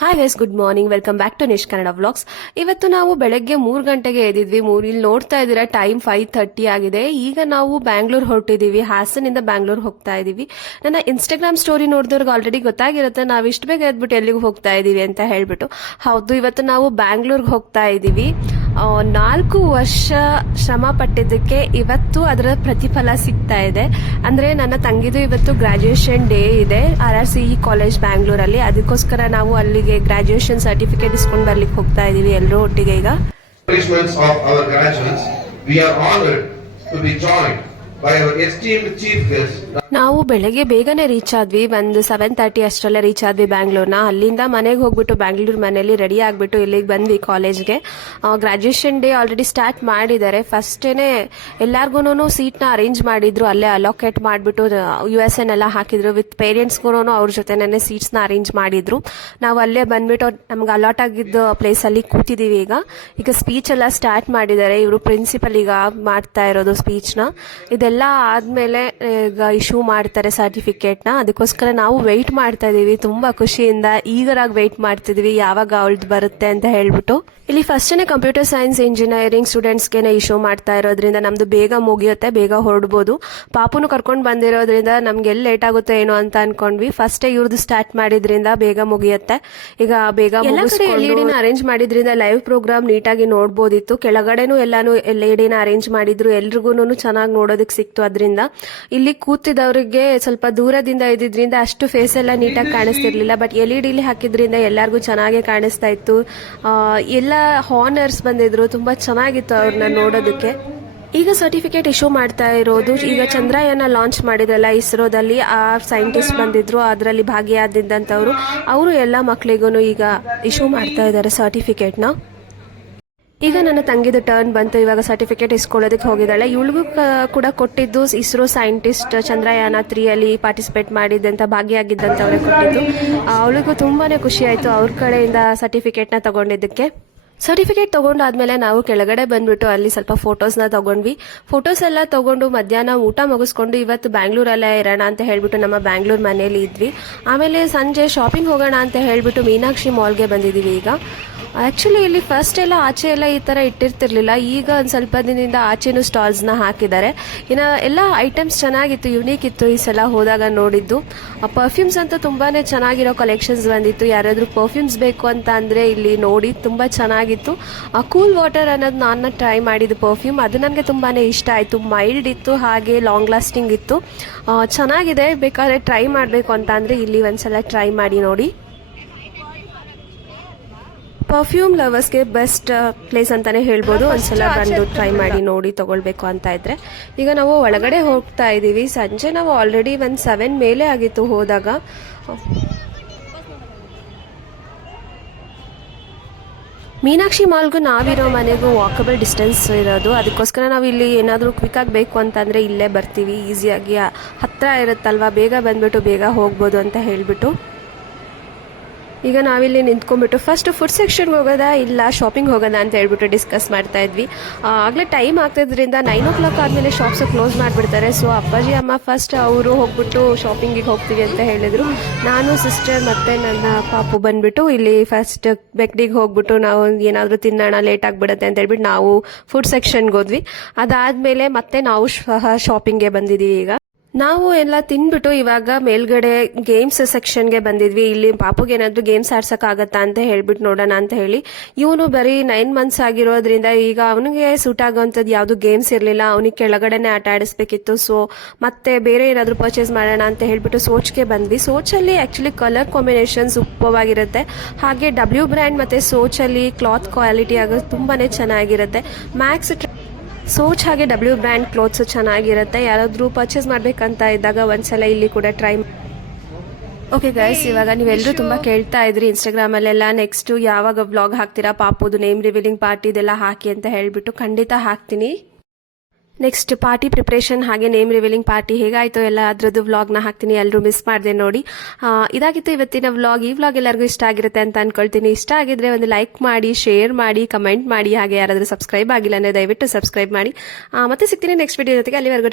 Hi guys good morning welcome back to Nish Kannada vlogs ಇವತ್ತು ನಾವು ಬೆಳಗ್ಗೆ ಮೂರು ಗಂಟೆಗೆ ಎದ್ದಿದ್ವಿ. ಮೂರು ಇಲ್ಲಿ ನೋಡ್ತಾ ಇದ್ದೀರಾ ಟೈಮ್ ಫೈವ್ ಥರ್ಟಿ ಆಗಿದೆ. ಈಗ ನಾವು ಬ್ಯಾಂಗ್ಳೂರ್ ಹೊರಟಿದ್ದೀವಿ. ಹಾಸನಿಂದ ಬ್ಯಾಂಗ್ಳೂರ್ ಹೋಗ್ತಾ ಇದ್ದೀವಿ. ನನ್ನ ಇನ್ಸ್ಟಾಗ್ರಾಮ್ ಸ್ಟೋರಿ ನೋಡಿದವ್ರಿಗೆ ಆಲ್ರೆಡಿ ಗೊತ್ತಾಗಿರುತ್ತೆ. ನಾವು ಇಷ್ಟು ಬೇಗ ಎದ್ಬಿಟ್ಟು ಎಲ್ಲಿಗೂ ಹೋಗ್ತಾ ಇದ್ದೀವಿ ಅಂತ ಹೇಳ್ಬಿಟ್ಟು. ಹೌದು, ಇವತ್ತು ನಾವು ಬ್ಯಾಂಗ್ಳೂರ್ಗೆ ಹೋಗ್ತಾ ಇದ್ದೀವಿ. ನಾಲ್ಕು ವರ್ಷ ಶ್ರಮ ಪಟ್ಟಿದ್ದಕ್ಕೆ ಇವತ್ತು ಅದರ ಪ್ರತಿಫಲ ಸಿಗ್ತಾ ಇದೆ. ಅಂದ್ರೆ ನನ್ನ ತಂಗಿದು ಇವತ್ತು ಗ್ರಾಜುಯೇಷನ್ ಡೇ ಇದೆ. ಆರ್ ಆರ್ ಸಿ ಕಾಲೇಜ್ ಬ್ಯಾಂಗ್ಳೂರಲ್ಲಿ ಅದಕ್ಕೋಸ್ಕರ ನಾವು ಅಲ್ಲಿಗೆ ಗ್ರಾಜುಯೇಷನ್ ಸರ್ಟಿಫಿಕೇಟ್ ಇಸ್ಕೊಂಡು ಬರ್ಲಿಕ್ಕೆ ಹೋಗ್ತಾ ಇದೀವಿ ಎಲ್ಲರೂ ಒಟ್ಟಿಗೆ ಈಗ. ನಾವು ಬೆಳಗ್ಗೆ ಬೇಗನೆ ರೀಚ್ ಆದ್ವಿ. ಒಂದು ಸೆವೆನ್ ತರ್ಟಿ ಅಷ್ಟರಲ್ಲೇ ರೀಚ್ ಆದ್ವಿ ಬ್ಯಾಂಗ್ಳೂರ್ನ. ಅಲ್ಲಿಂದ ಮನೆಗೆ ಹೋಗ್ಬಿಟ್ಟು ಬ್ಯಾಂಗ್ಳೂರ್ ಮನೇಲಿ ರೆಡಿ ಆಗ್ಬಿಟ್ಟು ಇಲ್ಲಿಗೆ ಬಂದ್ವಿ ಕಾಲೇಜ್ಗೆ ಗ್ರಾಜುಯೇಷನ್ ಡೇ ಆಲ್ರೆಡಿ ಸ್ಟಾರ್ಟ್ ಮಾಡಿದ್ದಾರೆ. ಫಸ್ಟೇನೆ ಎಲ್ಲಾರ್ಗೂನು ಸೀಟ್ನ ಅರೇಂಜ್ ಮಾಡಿದ್ರು, ಅಲ್ಲೇ ಅಲೋಕೇಟ್ ಮಾಡಿಬಿಟ್ಟು ಯು ಎಸ್ ಎನ್ ಎಲ್ಲ ಹಾಕಿದ್ರು. ವಿತ್ ಪೇರೆಂಟ್ಸ್ಗೂ ಅವ್ರ ಜೊತೆನೇ ಸೀಟ್ಸ್ನ ಅರೇಂಜ್ ಮಾಡಿದ್ರು. ನಾವು ಅಲ್ಲೇ ಬಂದ್ಬಿಟ್ಟು, ನಮ್ಗೆ ಅಲಾಟ್ ಆಗಿದ್ದ ಪ್ಲೇಸಲ್ಲಿ ಕೂತಿದ್ದೀವಿ ಈಗ. ಈಗ ಸ್ಪೀಚ್ ಎಲ್ಲ ಸ್ಟಾರ್ಟ್ ಮಾಡಿದ್ದಾರೆ. ಇವರು ಪ್ರಿನ್ಸಿಪಲ್ ಈಗ ಮಾಡ್ತಾ ಇರೋದು ಸ್ಪೀಚ್ನ ಇದೆಲ್ಲ ಆದ್ಮೇಲೆ, ಈಗ ಇಶ್ಯೂ ಮಾಡ್ತಾರೆ ಸರ್ಟಿಫಿಕೇಟ್ನ ಅದಕ್ಕೋಸ್ಕರ ನಾವು ವೆಯ್ಟ್ ಮಾಡ್ತಾ ಇದೀವಿ ತುಂಬಾ ಖುಷಿಯಿಂದ ಈಗರಾಗಿ ವೆಯ್ಟ್ ಮಾಡ್ತಿದೀವಿ. ಯಾವಾಗ ಅವಳ್ದು ಬರುತ್ತೆ ಅಂತ ಹೇಳ್ಬಿಟ್ಟು. ಇಲ್ಲಿ ಫಸ್ಟ್ನೇ ಕಂಪ್ಯೂಟರ್ ಸೈನ್ಸ್ ಇಂಜಿನಿಯರಿಂಗ್ ಸ್ಟೂಡೆಂಟ್ಸ್ಗೆನೆ ಇಶ್ಯೂ ಮಾಡ್ತಾ ಇರೋದ್ರಿಂದ ನಮ್ದು ಬೇಗ ಮುಗಿಯುತ್ತೆ ಬೇಗ ಹೊರಡ್ಬೋದು. ಪಾಪುನು ಕರ್ಕೊಂಡು ಬಂದಿರೋದ್ರಿಂದ ನಮ್ಗೆ ಎಲ್ಲಿ ಲೇಟ್ ಆಗುತ್ತೆ ಏನೋ ಅಂತ ಅನ್ಕೊಂಡ್ವಿ. ಫಸ್ಟೇ ಇವ್ರದ್ದು ಸ್ಟಾರ್ಟ್ ಮಾಡಿದ್ರಿಂದ ಬೇಗ ಮುಗಿಯುತ್ತೆ. ಈಗ ಬೇಗ ಎಲ್ಇಡಿನ ಅರೇಂಜ್ ಮಾಡಿದ್ರಿಂದ ಲೈವ್ ಪ್ರೋಗ್ರಾಮ್ ನೀಟಾಗಿ ನೋಡ್ಬೋದಿತ್ತು. ಕೆಳಗಡೆನೂ ಎಲ್ಲಾನು ಎಲ್ ಇಡಿನ ಅರೇಂಜ್ ಮಾಡಿದ್ರು. ಎಲ್ರಿಗೂ ಚೆನ್ನಾಗಿ ನೋಡೋದಕ್ಕೆ ಸಿಕ್ತು. ಅದರಿಂದ ಇಲ್ಲಿ ಕೂತಿದವರಿಗೆ ಸ್ವಲ್ಪ ದೂರದಿಂದ ಇದ್ದಿದ್ರಿಂದ ಅಷ್ಟು ಫೇಸ್ ಎಲ್ಲ ನೀಟಾಗಿ ಕಾಣಿಸ್ತಿರ್ಲಿಲ್ಲ. ಬಟ್ ಎಲ್ ಇ ಡಿಲಿ ಹಾಕಿದ್ರಿಂದ ಎಲ್ಲರಿಗೂ ಚೆನ್ನಾಗಿ ಕಾಣಿಸ್ತಾ ಇತ್ತು. ಎಲ್ಲ ಹಾನರ್ಸ್ ಬಂದಿದ್ರು. ತುಂಬಾ ಚೆನ್ನಾಗಿತ್ತು ಅವ್ರನ್ನ ನೋಡೋದಕ್ಕೆ. ಈಗ ಸರ್ಟಿಫಿಕೇಟ್ ಇಶ್ಯೂ ಮಾಡ್ತಾ ಇರೋದು. ಈಗ ಚಂದ್ರಯಾನ ಲಾಂಚ್ ಮಾಡಿದ್ರಲ್ಲ, ಇಸ್ರೋದಲ್ಲಿ. ಆ ಸೈಂಟಿಸ್ಟ್ ಬಂದಿದ್ರು. ಅದರಲ್ಲಿ ಭಾಗಿಯಾದಿದ್ದಂಥವ್ರು ಅವರು ಎಲ್ಲ ಮಕ್ಕಳಿಗೂ ಈಗ ಇಶ್ಯೂ ಮಾಡ್ತಾ ಇದ್ದಾರೆ ಸರ್ಟಿಫಿಕೇಟ್ನ ಈಗ ನನ್ನ ತಂಗಿದು ಟರ್ನ್ ಬಂತು, ಇವಾಗ ಸರ್ಟಿಫಿಕೇಟ್ ಇಸ್ಕೊಳ್ಳೋದಕ್ಕೆ ಹೋಗಿದ್ದಾಳೆ. ಇವಳಿಗೂ ಕೂಡ ಕೊಟ್ಟಿದ್ದು ಇಸ್ರೋ ಸೈಂಟಿಸ್ಟ್ ಚಂದ್ರಯಾನ ತ್ರೀಯಲ್ಲಿ ಪಾರ್ಟಿಸಿಪೇಟ್ ಮಾಡಿದ್ದಂತ ಭಾಗಿಯಾಗಿದ್ದಂಥವ್ರೆ ಕೊಟ್ಟಿದ್ದು. ಅವಳಿಗೂ ತುಂಬಾನೇ ಖುಷಿ ಆಯಿತು ಅವ್ರ ಕಡೆಯಿಂದ ಸರ್ಟಿಫಿಕೇಟ್ನ ತಗೊಂಡಿದ್ದಕ್ಕೆ. ಸರ್ಟಿಫಿಕೇಟ್ ತಗೊಂಡಾದ್ಮೇಲೆ ನಾವು ಕೆಳಗಡೆ ಬಂದ್ಬಿಟ್ಟು ಅಲ್ಲಿ ಸ್ವಲ್ಪ ಫೋಟೋಸ್ನ ತಗೊಂಡ್ವಿ. ಫೋಟೋಸ್ ಎಲ್ಲ ತಗೊಂಡು ಮಧ್ಯಾಹ್ನ ಊಟ ಮುಗಿಸ್ಕೊಂಡು ಇವತ್ತು ಬ್ಯಾಂಗ್ಳೂರಲ್ಲೇ ಇರೋಣ ಅಂತ ಹೇಳ್ಬಿಟ್ಟು ನಮ್ಮ ಬ್ಯಾಂಗ್ಳೂರ್ ಮನೇಲಿ ಇದ್ವಿ. ಆಮೇಲೆ ಸಂಜೆ ಶಾಪಿಂಗ್ ಹೋಗೋಣ ಅಂತ ಹೇಳ್ಬಿಟ್ಟು ಮೀನಾಕ್ಷಿ ಮಾಲ್ಗೆ ಬಂದಿದ್ದೀವಿ ಈಗ. ಆಕ್ಚುಲಿ ಇಲ್ಲಿ ಫಸ್ಟ್ ಎಲ್ಲ ಆಚೆ ಎಲ್ಲ ಈ ತರ ಇಟ್ಟಿರ್ತಿರ್ಲಿಲ್ಲ. ಈಗ ಒಂದು ಸ್ವಲ್ಪ ದಿನದಿಂದ ಆಚೆನೂ ಸ್ಟಾಲ್ಸ್ನ ಹಾಕಿದ್ದಾರೆ. ಇನ್ನ ಎಲ್ಲ ಐಟಮ್ಸ್ ಚೆನ್ನಾಗಿತ್ತು ಯುನೀಕ್ ಇತ್ತು ಈ ಸಲ ಹೋದಾಗ ನೋಡಿದ್ದು. ಪರ್ಫ್ಯೂಮ್ಸ್ ಅಂತೂ ತುಂಬಾನೇ ಚೆನ್ನಾಗಿರೋ ಕಲೆಕ್ಷನ್ಸ್ ಬಂದಿತ್ತು. ಯಾರಾದ್ರೂ ಪರ್ಫ್ಯೂಮ್ಸ್ ಬೇಕು ಅಂತ ಅಂದ್ರೆ ಇಲ್ಲಿ ನೋಡಿ ತುಂಬಾ ಚೆನ್ನಾಗಿತ್ತು. ಆ ಕೂಲ್ ವಾಟರ್ ಅನ್ನೋದು ನಾನು ಟ್ರೈ ಮಾಡಿದ ಪರ್ಫ್ಯೂಮ್ ಅದು ನನಗೆ ತುಂಬಾನೇ ಇಷ್ಟ ಆಯ್ತು. ಮೈಲ್ಡ್ ಇತ್ತು, ಹಾಗೆ ಲಾಂಗ್ ಲಾಸ್ಟಿಂಗ್ ಇತ್ತು. ಚೆನ್ನಾಗಿದೆ. ಬೇಕಾದ್ರೆ ಟ್ರೈ ಮಾಡಬೇಕು ಅಂತ ಇಲ್ಲಿ ಒಂದ್ಸಲ ಟ್ರೈ ಮಾಡಿ ನೋಡಿ. ಪರ್ಫ್ಯೂಮ್ ಲವರ್ಸ್ಗೆ ಬೆಸ್ಟ್ ಪ್ಲೇಸ್ ಅಂತಾನೆ ಹೇಳ್ಬೋದು. ಒಂದ್ಸಲ ಬಂದು ಟ್ರೈ ಮಾಡಿ ನೋಡಿ ತಗೊಳ್ಬೇಕು ಅಂತ ಇದ್ರೆ. ಈಗ ನಾವು ಒಳಗಡೆ ಹೋಗ್ತಾ ಇದ್ದೀವಿ ಸಂಜೆ ನಾವು ಆಲ್ರೆಡಿ ಒಂದು ಸೆವೆನ್ ಮೇಲೆ ಆಗಿತ್ತು ಹೋದಾಗ. ಮೀನಾಕ್ಷಿ ಮಾಲ್ಗೂ ನಾವಿರೋ ಮನೆಗೂ ವಾಕಬಲ್ ಡಿಸ್ಟೆನ್ಸ್ ಇರೋದು. ಅದಕ್ಕೋಸ್ಕರ ನಾವು ಇಲ್ಲಿ ಏನಾದರೂ ಕ್ವಿಕ್ಕಾಗಿ ಬೇಕು ಅಂತಂದರೆ ಇಲ್ಲೇ ಬರ್ತೀವಿ. ಈಸಿಯಾಗಿ ಹತ್ತಿರ ಇರುತ್ತಲ್ವಾ? ಬೇಗ ಬಂದ್ಬಿಟ್ಟು ಬೇಗ ಹೋಗ್ಬೋದು ಅಂತ ಹೇಳ್ಬಿಟ್ಟು. ಈಗ ನಾವಿಲ್ಲಿ ನಿಂತ್ಕೊಂಡ್ಬಿಟ್ಟು ಫಸ್ಟ್ ಫುಡ್ ಸೆಕ್ಷನ್ಗೆ ಹೋಗೋದಾ ಇಲ್ಲ ಶಾಪಿಂಗ್ ಹೋಗೋದಾ ಅಂತ ಹೇಳ್ಬಿಟ್ಟು ಡಿಸ್ಕಸ್ ಮಾಡ್ತಾ ಇದ್ವಿ. ಆಗ್ಲೇ ಟೈಮ್ ಆಗ್ತಿದ್ರಿಂದ ನೈನ್ ಓ ಕ್ಲಾಕ್ ಆದಮೇಲೆ ಶಾಪ್ಸ್ ಕ್ಲೋಸ್ ಮಾಡಿಬಿಡ್ತಾರೆ. ಸೊ ಅಪ್ಪಾಜಿ, ಅಮ್ಮ ಫಸ್ಟ್ ಅವರು ಹೋಗ್ಬಿಟ್ಟು ಶಾಪಿಂಗಿಗೆ ಹೋಗ್ತೀವಿ ಅಂತ ಹೇಳಿದ್ರು. ನಾನು ಸಿಸ್ಟರ್ ಮತ್ತೆ ನನ್ನ ಪಾಪು ಬಂದ್ಬಿಟ್ಟು ಇಲ್ಲಿ ಫಸ್ಟ್ ಬೆಕ್ಡಿಗೆ ಹೋಗ್ಬಿಟ್ಟು ನಾವು ಏನಾದರೂ ತಿನ್ನೋಣ ಲೇಟ್ ಆಗಿಬಿಡುತ್ತೆ ಅಂತ ಹೇಳ್ಬಿಟ್ಟು ನಾವು ಫುಡ್ ಸೆಕ್ಷನ್ಗೆ ಹೋದ್ವಿ. ಅದಾದ್ಮೇಲೆ ಮತ್ತೆ ನಾವು ಸಹ ಶಾಪಿಂಗ್ಗೆ ಬಂದಿದ್ದೀವಿ ಈಗ. ನಾವು ಎಲ್ಲ ತಿನ್ಬಿಟ್ಟು ಇವಾಗ ಮೇಲ್ಗಡೆ ಗೇಮ್ಸ್ ಸೆಕ್ಷನ್ಗೆ ಬಂದಿದ್ವಿ. ಇಲ್ಲಿ ಪಾಪುಗೆ ಏನಾದ್ರು ಗೇಮ್ಸ್ ಆಡ್ಸೋಕ್ಕಾಗತ್ತಾ ಅಂತ ಹೇಳ್ಬಿಟ್ಟು ನೋಡೋಣ ಅಂತ ಹೇಳಿ. ಇವನು ಬರೀ ನೈನ್ ಮಂತ್ಸ್ ಆಗಿರೋದ್ರಿಂದ ಈಗ ಅವನಿಗೆ ಸೂಟ್ ಆಗೋವಂಥದ್ದು ಯಾವ್ದು ಗೇಮ್ಸ್ ಇರಲಿಲ್ಲ. ಅವನಿಗೆ ಕೆಳಗಡೆನೆ ಆಟ ಆಡಿಸ್ಬೇಕಿತ್ತು. ಸೊ ಮತ್ತೆ ಬೇರೆ ಏನಾದರೂ ಪರ್ಚೇಸ್ ಮಾಡೋಣ ಅಂತ ಹೇಳ್ಬಿಟ್ಟು ಸೋಚ್ಗೆ ಬಂದ್ವಿ. ಸೋಚಲ್ಲಿ ಆ್ಯಕ್ಚುಲಿ ಕಲರ್ ಕಾಂಬಿನೇಷನ್ ಸೂಪವಾಗಿರುತ್ತೆ ಹಾಗೆ ಡಬ್ಲ್ಯೂ ಬ್ರ್ಯಾಂಡ್ ಮತ್ತೆ ಸೋಚಲ್ಲಿ ಕ್ಲಾತ್ ಕ್ವಾಲಿಟಿ ಆಗೋದು ತುಂಬಾನೇ ಚೆನ್ನಾಗಿರುತ್ತೆ. ಮ್ಯಾಕ್ಸ್ ಸೋಚ್ ಹಾಗೆ ಡಬ್ಲ್ಯೂ ಬ್ರ್ಯಾಂಡ್ ಕ್ಲೋತ್ಸ್ ಚೆನ್ನಾಗಿರುತ್ತೆ. ಯಾರಾದರೂ ಪರ್ಚೇಸ್ ಮಾಡಬೇಕಂತ ಇದ್ದಾಗ ಒಂದ್ಸಲ ಇಲ್ಲಿ ಕೂಡ ಟ್ರೈ ಓಕೆ ಗೈಸ್ ಇವಾಗ ನೀವೆಲ್ಲರೂ ತುಂಬ ಕೇಳ್ತಾ ಇದ್ರಿ ಇನ್ಸ್ಟಾಗ್ರಾಮ್ ಅಲ್ಲೆಲ್ಲ ನೆಕ್ಸ್ಟ್ ಯಾವಾಗ ವ್ಲಾಗ್ ಹಾಕ್ತೀರಾ ಪಾಪುದು ನೇಮ್ ರಿವೀಲಿಂಗ್ ಪಾರ್ಟಿದೆಲ್ಲ ಹಾಕಿ ಅಂತ ಹೇಳ್ಬಿಟ್ಟು ಖಂಡಿತ ಹಾಕ್ತೀನಿ. ನೆಕ್ಸ್ಟ್ ಪಾರ್ಟಿ ಪ್ರಿಪ್ರೇಷನ್ ಹಾಗೆ ನೇಮ್ ರಿವೀಲಿಂಗ್ ಪಾರ್ಟಿ ಹೇಗಾಯ್ತು? ಎಲ್ಲ ಅದ್ರದ್ದು ವ್ಲಾಗ್ನ ಹಾಕ್ತೀನಿ ಎಲ್ಲರೂ ಮಿಸ್ ಮಾಡಿದೆ ನೋಡಿ. ಇದಾಗಿತ್ತು ಇವತ್ತಿನ ವ್ಲಾಗ್ ಈ ವ್ಲಾಗ್ ಎಲ್ಲರಿಗೂ ಇಷ್ಟ ಆಗಿರುತ್ತೆ ಅಂತ ಅನ್ಕೊಳ್ತೀನಿ. ಇಷ್ಟ ಆಗಿದ್ರೆ ಒಂದು ಲೈಕ್ ಮಾಡಿ ಶೇರ್ ಮಾಡಿ ಕಮೆಂಟ್ ಮಾಡಿ, ಹಾಗೆ ಯಾರಾದರೂ ಸಬ್ಸ್ಕ್ರೈಬ್ ಆಗಿಲ್ಲ ಅಂದ್ರೆ ದಯವಿಟ್ಟು ಸಬ್ಸ್ಕ್ರೈಬ್ ಮಾಡಿ. ಮತ್ತೆ ಸಿಗ್ತೀನಿ ನೆಕ್ಸ್ಟ್ ವಿಡಿಯೋ ಜೊತೆಗೆ. ಅಲ್ಲಿವರೆಗೂ